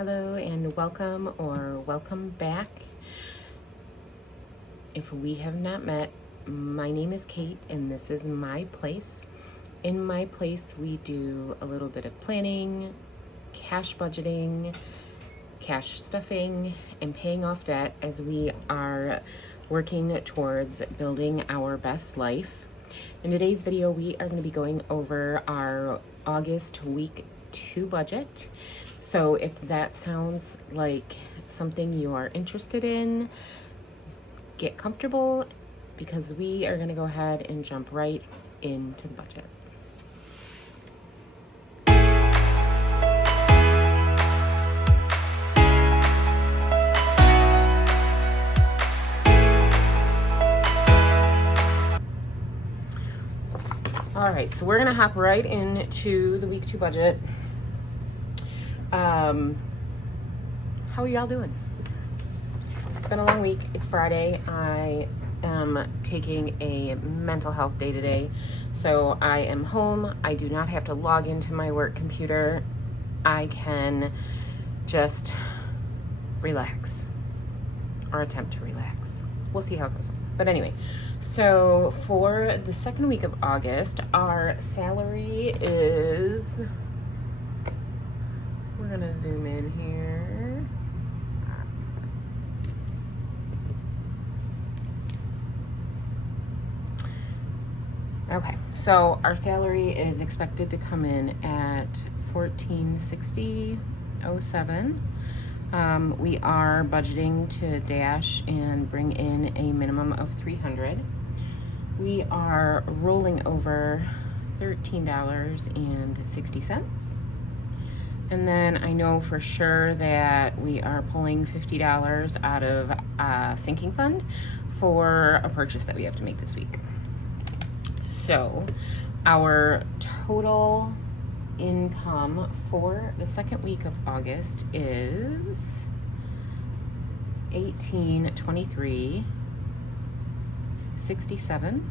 Hello and welcome or welcome back. If we have not met, my name is Kate and this is My Place. In My Place, we do a little bit of planning, cash budgeting, cash stuffing, and paying off debt as we are working towards building our best life. In today's video, we are going to be going over our August week 2 budget. So if that sounds like something you are interested in, get comfortable because we are going to go ahead and jump right into the budget. All right, so we're going to hop right into the week 2 budget. How are y'all doing? It's been a long week. It's Friday. I am taking a mental health day today. So I am home. I do not have to log into my work computer. I can just relax or attempt to relax. We'll see how it goes. But anyway, so for the second week of August, our salary is... We're gonna zoom in here. Okay, so our salary is expected to come in at $1460.07. We are budgeting to dash and bring in a minimum of $300. We are rolling over $13.60. And then I know for sure that we are pulling $50 out of a sinking fund for a purchase that we have to make this week. So our total income for the second week of August is $1823.67.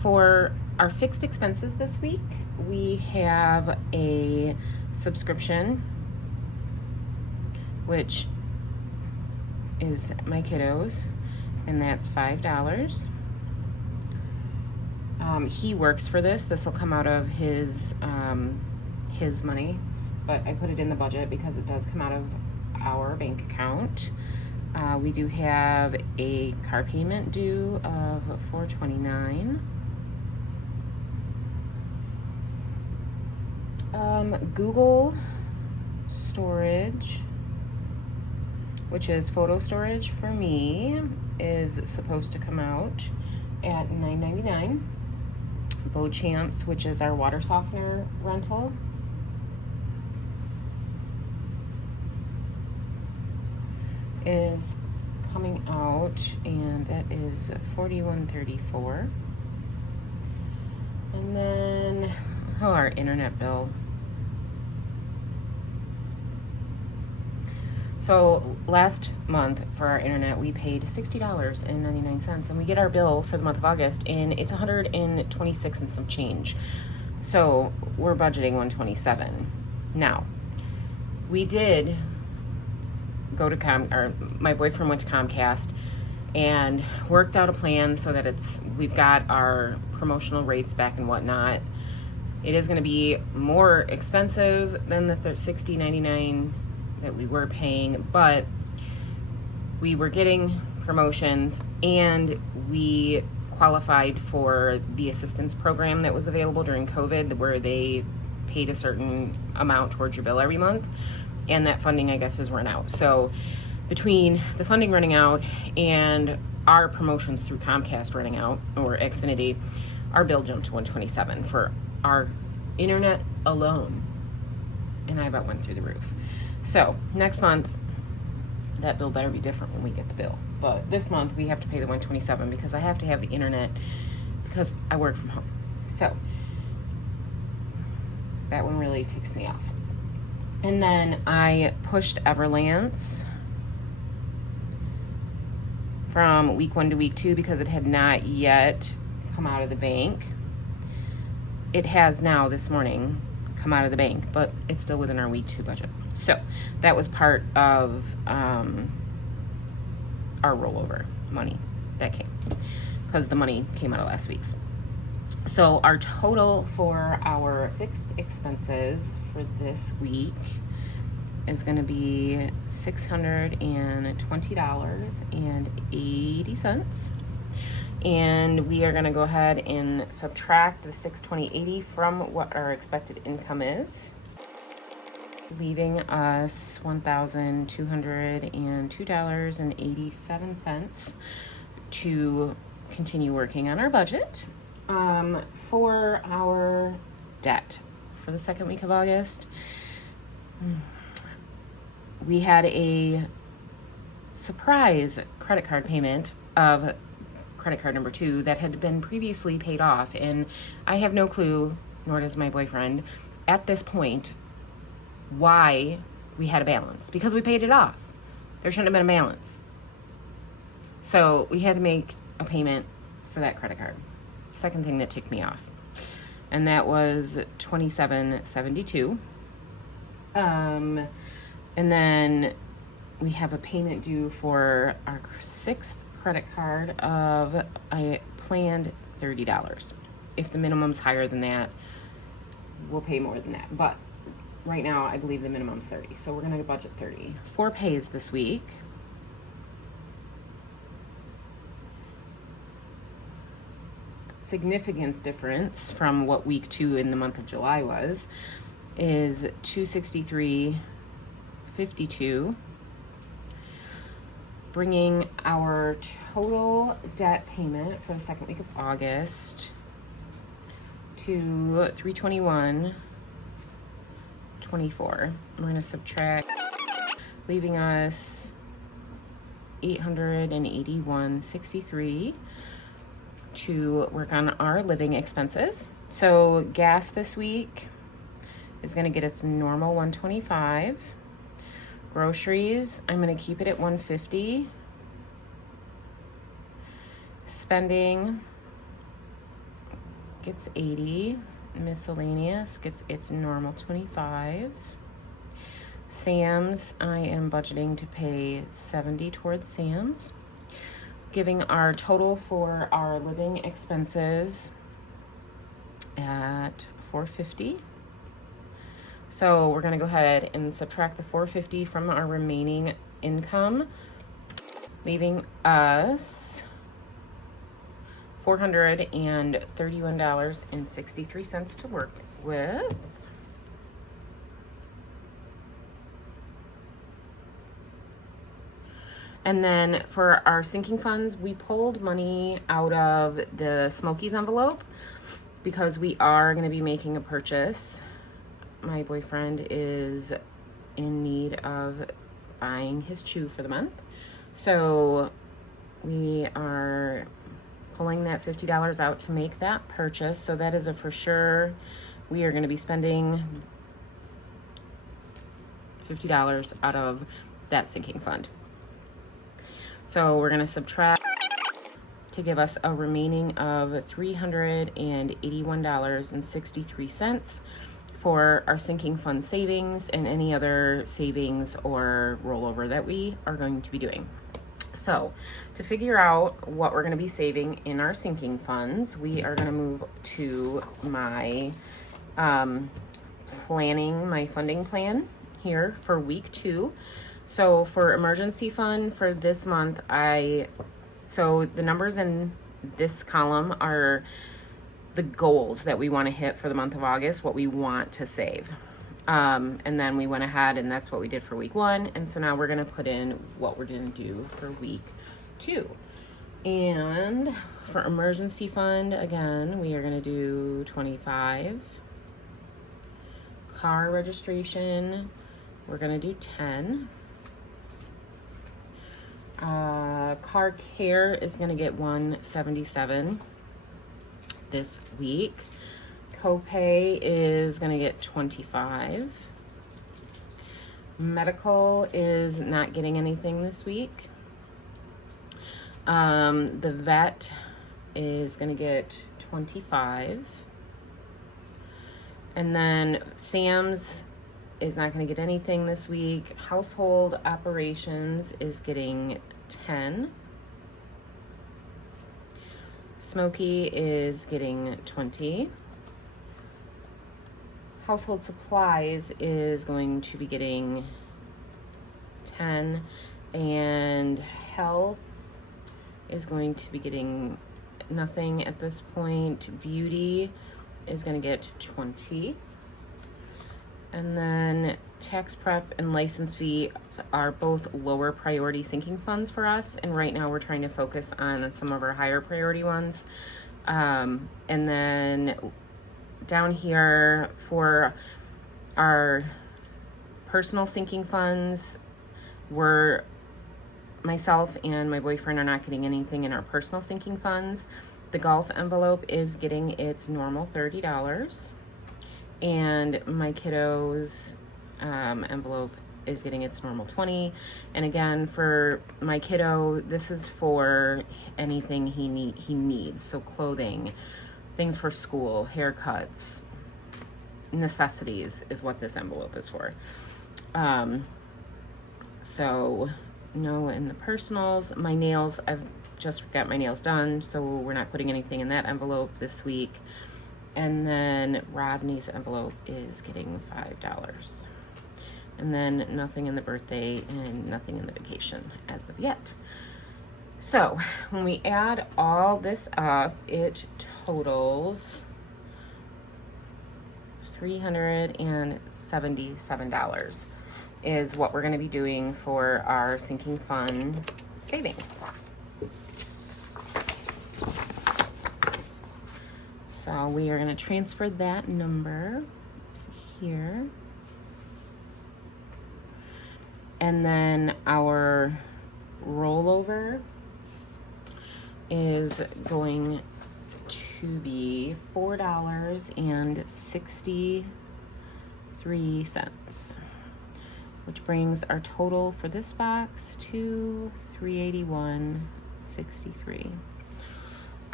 For our fixed expenses this week, we have a subscription, which is my kiddos, and that's $5. He works for this. This will come out of his money, but I put it in the budget because it does come out of our bank account. We do have a car payment due of $429. Google storage, which is photo storage for me, is supposed to come out at $9.99. Beauchamps, which is our water softener rental, is coming out, and that is $41.34. And then our internet bill. So last month for our internet, we paid $60.99, and we get our bill for the month of August, and it's $126 and some change. So we're budgeting $127. Now, we did go to my boyfriend went to Comcast and worked out a plan so that we've got our promotional rates back and whatnot. It is going to be more expensive than the $60.99 that we were paying, but we were getting promotions and we qualified for the assistance program that was available during COVID, where they paid a certain amount towards your bill every month, and that funding, I guess, has run out. So between the funding running out and our promotions through Comcast running out, or Xfinity, our bill jumped to $127 for our internet alone, and I about went through the roof. So next month, that bill better be different when we get the bill. But this month we have to pay the $127 because I have to have the internet because I work from home. So that one really ticks me off. And then I pushed Everlance from week 1 to week 2 because it had not yet come out of the bank. It has now this morning come out of the bank, but it's still within our week 2 budget. So that was part of our rollover money that came, because the money came out of last week's. So our total for our fixed expenses for this week is going to be $620.80. And we are going to go ahead and subtract the $620.80 from what our expected income is, leaving us $1,202.87 to continue working on our budget. For our debt for the second week of August, we had a surprise credit card payment of credit card number 2 that had been previously paid off, and I have no clue, nor does my boyfriend at this point, why we had a balance, because we paid it off. There shouldn't have been a balance. So we had to make a payment for that credit card. Second thing that ticked me off, and that was $27.72. And then we have a payment due for our 6th credit card of a planned $30. If the minimum's higher than that, we'll pay more than that. But right now, I believe the minimum's 30, so we're gonna budget 30. 4 pays this week. Significant difference from what week 2 in the month of July was is $263.52, bringing our total debt payment for the second week of August to $321.24. We're going to subtract, leaving us $881.63 to work on our living expenses. So gas this week is going to get its normal $125. Groceries, I'm going to keep it at $150. Spending gets $80. Miscellaneous gets its normal $25. Sam's, I am budgeting to pay $70 towards Sam's, giving our total for our living expenses at $450. So we're going to go ahead and subtract the $450 from our remaining income, leaving us $431.63 to work with. And then for our sinking funds, we pulled money out of the Smokies envelope because we are going to be making a purchase. My boyfriend is in need of buying his chew for the month. So we are pulling that $50 out to make that purchase. So that is a for sure. We are going to be spending $50 out of that sinking fund. So we're going to subtract to give us a remaining of $381.63 for our sinking fund savings and any other savings or rollover that we are going to be doing. So to figure out what we're going to be saving in our sinking funds, we are going to move to my planning, my funding plan here for week 2. So for emergency fund for this month, so the numbers in this column are the goals that we want to hit for the month of August, what we want to save. And then we went ahead and that's what we did for week 1. And so now we're going to put in what we're going to do for week 2. And for emergency fund, again, we are going to do 25. Car registration, we're going to do 10. Car care is going to get $177 this week. Copay is going to get $25. Medical is not getting anything this week. The vet is going to get $25. And then Sam's is not going to get anything this week. Household operations is getting 10. Smokey is getting 20. Household supplies is going to be getting 10. And health is going to be getting nothing at this point. Beauty is going to get 20. And then tax prep and license fee are both lower priority sinking funds for us. And right now we're trying to focus on some of our higher priority ones. And then down here for our personal sinking funds, myself and my boyfriend are not getting anything in our personal sinking funds. The golf envelope is getting its normal $30. And my kiddo's envelope is getting its normal 20. And again, for my kiddo, this is for anything he needs. So clothing, things for school, haircuts, necessities is what this envelope is for. So no in the personals. My nails, I've just got my nails done, so we're not putting anything in that envelope this week. And then Rodney's envelope is getting $5. And then nothing in the birthday and nothing in the vacation as of yet. So when we add all this up, it totals $377 is what we're going to be doing for our sinking fund savings. So we are going to transfer that number here. And then our rollover is going to be $4.63, which brings our total for this box to $381.63.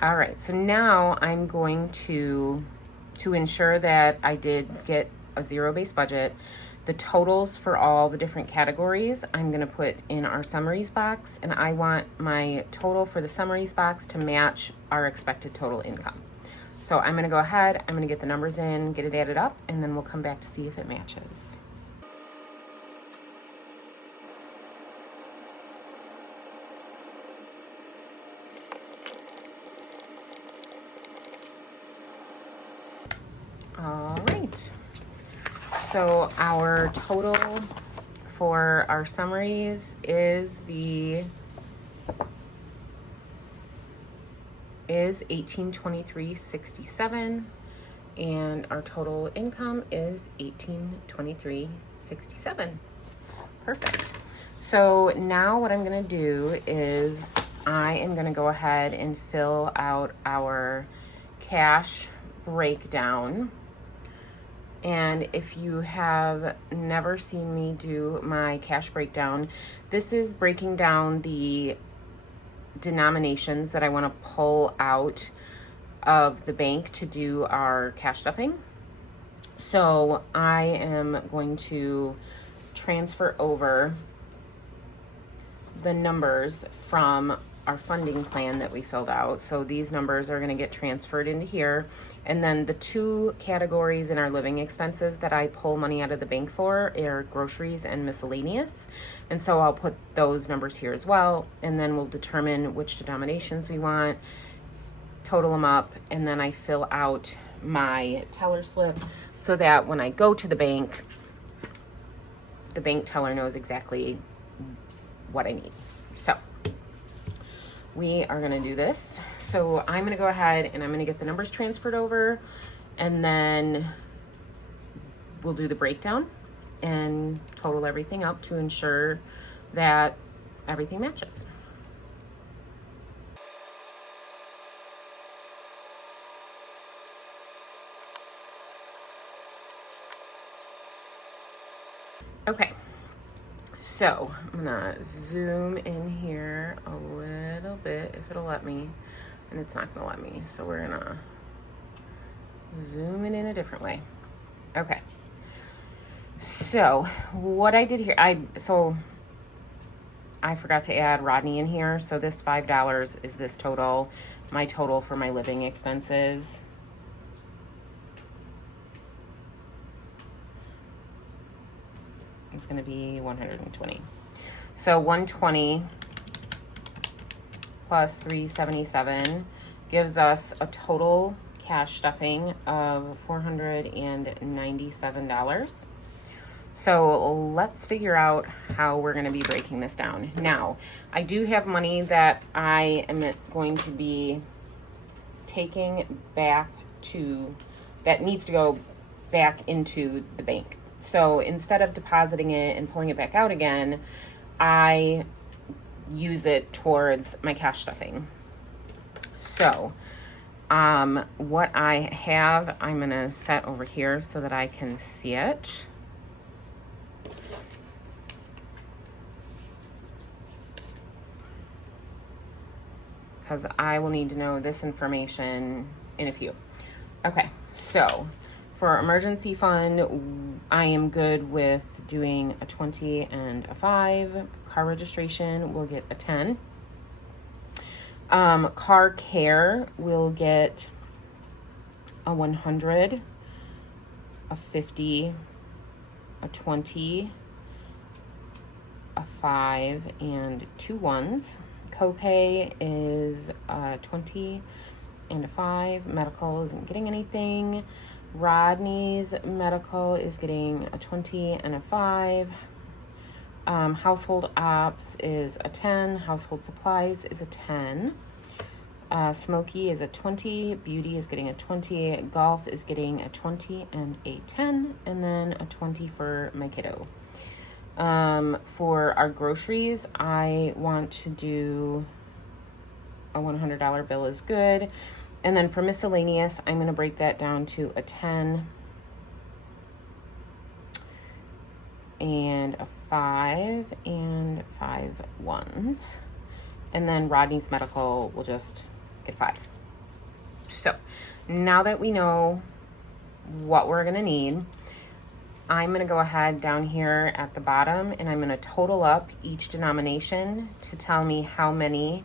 All right, so now I'm going to ensure that I did get a zero-based budget, the totals for all the different categories I'm going to put in our summaries box, and I want my total for the summaries box to match our expected total income. So I'm going to go ahead, I'm going to get the numbers in, get it added up, and then we'll come back to see if it matches. All right, so our total for our summaries is $1823.67, and our total income is $1823.67. Perfect. So now what I'm going to do is I am going to go ahead and fill out our cash breakdown. And if you have never seen me do my cash breakdown, this is breaking down the denominations that I want to pull out of the bank to do our cash stuffing. So I am going to transfer over the numbers from our funding plan that we filled out. So these numbers are going to get transferred into here. And then the two categories in our living expenses that I pull money out of the bank for are groceries and miscellaneous. And so I'll put those numbers here as well. And then we'll determine which denominations we want, total them up, and then I fill out my teller slip so that when I go to the bank teller knows exactly what I need. So we are going to do this. So I'm going to go ahead and I'm going to get the numbers transferred over, and then we'll do the breakdown and total everything up to ensure that everything matches. Okay. So I'm gonna zoom in here a little bit if it'll let me, and it's not gonna let me. So we're gonna zoom it in a different way. Okay. So what I did here, I forgot to add Rodney in here. So this $5 is this total. My total for my living expenses. It's going to be 120. So 120 plus 377 gives us a total cash stuffing of $497. So let's figure out how we're going to be breaking this down. Now, I do have money that I am going to be taking back to, that needs to go back into the bank. So instead of depositing it and pulling it back out again, I use it towards my cash stuffing. So what I have, I'm going to set over here so that I can see it. Because I will need to know this information in a few. Okay, so for emergency fund, I am good with doing a 20 and a 5. Car registration will get a 10. Car care will get a 100, a 50, a 20, a 5, and 2 1s. Copay is 20 and a 5. Medical isn't getting anything. Rodney's medical is getting a 20 and a 5. Household ops is a 10. Household supplies is a 10. Smokey is a 20. Beauty is getting a 20. Golf is getting a 20 and a 10. And then a 20 for my kiddo. For our groceries, I want to do a $100 bill is good. And then for miscellaneous, I'm going to break that down to a 10 and a 5 and 5 1s. And then Rodney's medical will just get 5. So now that we know what we're going to need, I'm going to go ahead down here at the bottom and I'm going to total up each denomination to tell me how many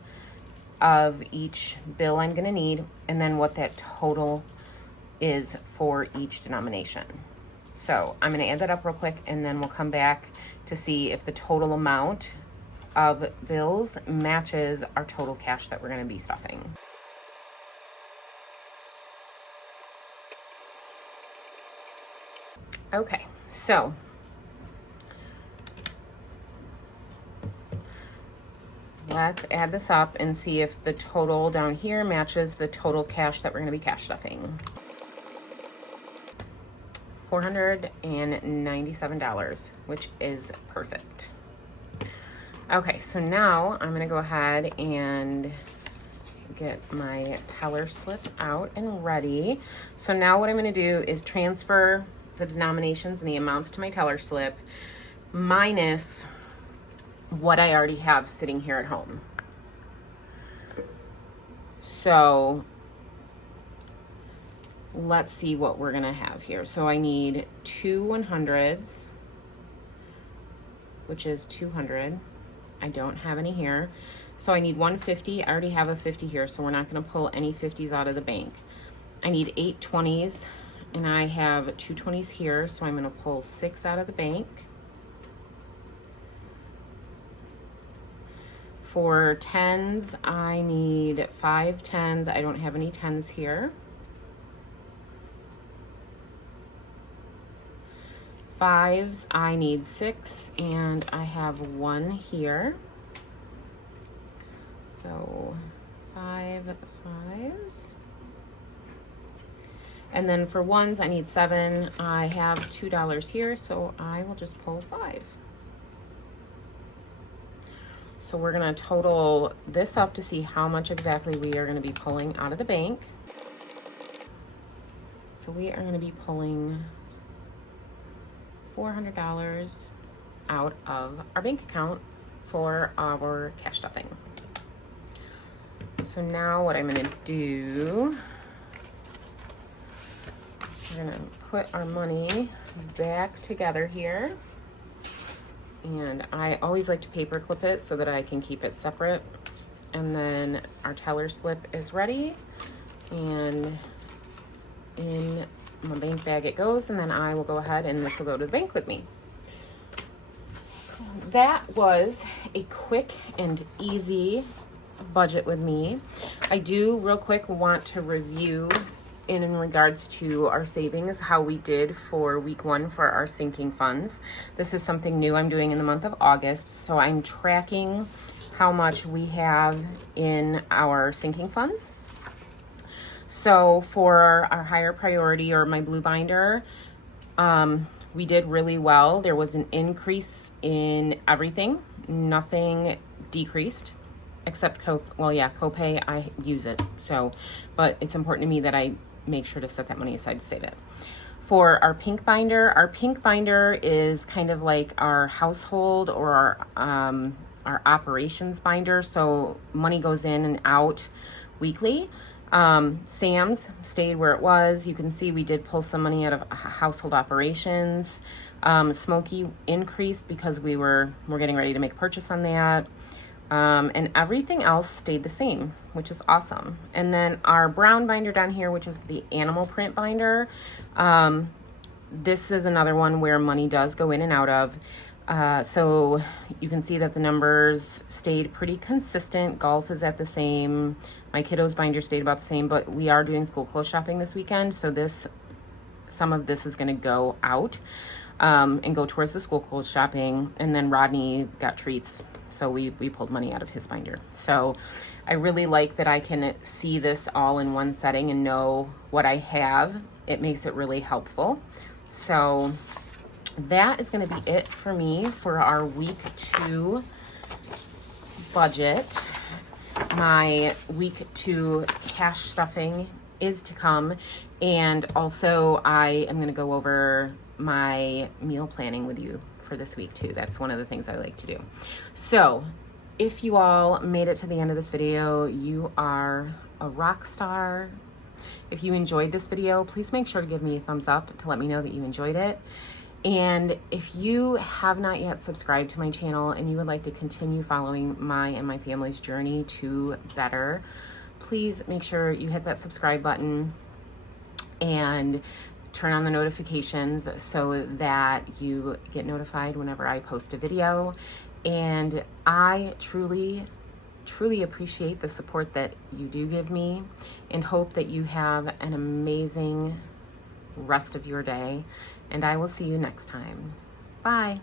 of each bill I'm going to need and then what that total is for each denomination. So I'm going to add that up real quick and then we'll come back to see if the total amount of bills matches our total cash that we're going to be stuffing. Okay, so let's add this up and see if the total down here matches the total cash that we're going to be cash stuffing. $497, which is perfect. Okay, so now I'm going to go ahead and get my teller slip out and ready. So now what I'm going to do is transfer the denominations and the amounts to my teller slip minus what I already have sitting here at home. So let's see what we're gonna have here. So I need 2 100s, which is 200. I don't have any here. So I need 150. I already have a 50 here, so we're not gonna pull any 50s out of the bank. I need 8 20s. And I have 2 20s here, so I'm going to pull 6 out of the bank. For 10s, I need 5 10s. I don't have any 10s here. 5s, I need 6, and I have 1 here. So 5 5s. And then for 1s, I need 7. I have $2 here, so I will just pull 5. So we're gonna total this up to see how much exactly we are gonna be pulling out of the bank. So we are gonna be pulling $400 out of our bank account for our cash stuffing. So now what I'm gonna do We're gonna put our money back together here. And I always like to paper clip it so that I can keep it separate. And then our teller slip is ready. And in my bank bag it goes, and then I will go ahead and this will go to the bank with me. So that was a quick and easy budget with me. I do real quick want to review in regards to our savings, how we did for week 1 for our sinking funds. This is something new I'm doing in the month of August. So I'm tracking how much we have in our sinking funds. So for our higher priority, or my blue binder, we did really well. There was an increase in everything. Nothing decreased except copay. I use it. So, but it's important to me that I make sure to set that money aside to save it. For our pink binder is kind of like our household or our operations binder. So money goes in and out weekly. Sam's stayed where it was. You can see we did pull some money out of household operations. Smoky increased because we're getting ready to make a purchase on that. And everything else stayed the same, which is awesome. And then our brown binder down here, which is the animal print binder. This is another one where money does go in and out of. So you can see that the numbers stayed pretty consistent. Golf is at the same. My kiddos binder stayed about the same, but we are doing school clothes shopping this weekend. So some of this is going to go out, and go towards the school clothes shopping. And then Rodney got treats. So we pulled money out of his binder. So I really like that I can see this all in one setting and know what I have. It makes it really helpful. So that is going to be it for me for our week 2 budget. My week 2 cash stuffing is to come. And also I am going to go over my meal planning with you for this week too. That's one of the things I like to do. So if you all made it to the end of this video, you are a rock star. If you enjoyed this video, please make sure to give me a thumbs up to let me know that you enjoyed it. And if you have not yet subscribed to my channel and you would like to continue following my and my family's journey to better, please make sure you hit that subscribe button and turn on the notifications so that you get notified whenever I post a video. And I truly appreciate the support that you do give me, and hope that you have an amazing rest of your day. And I will see you next time. Bye.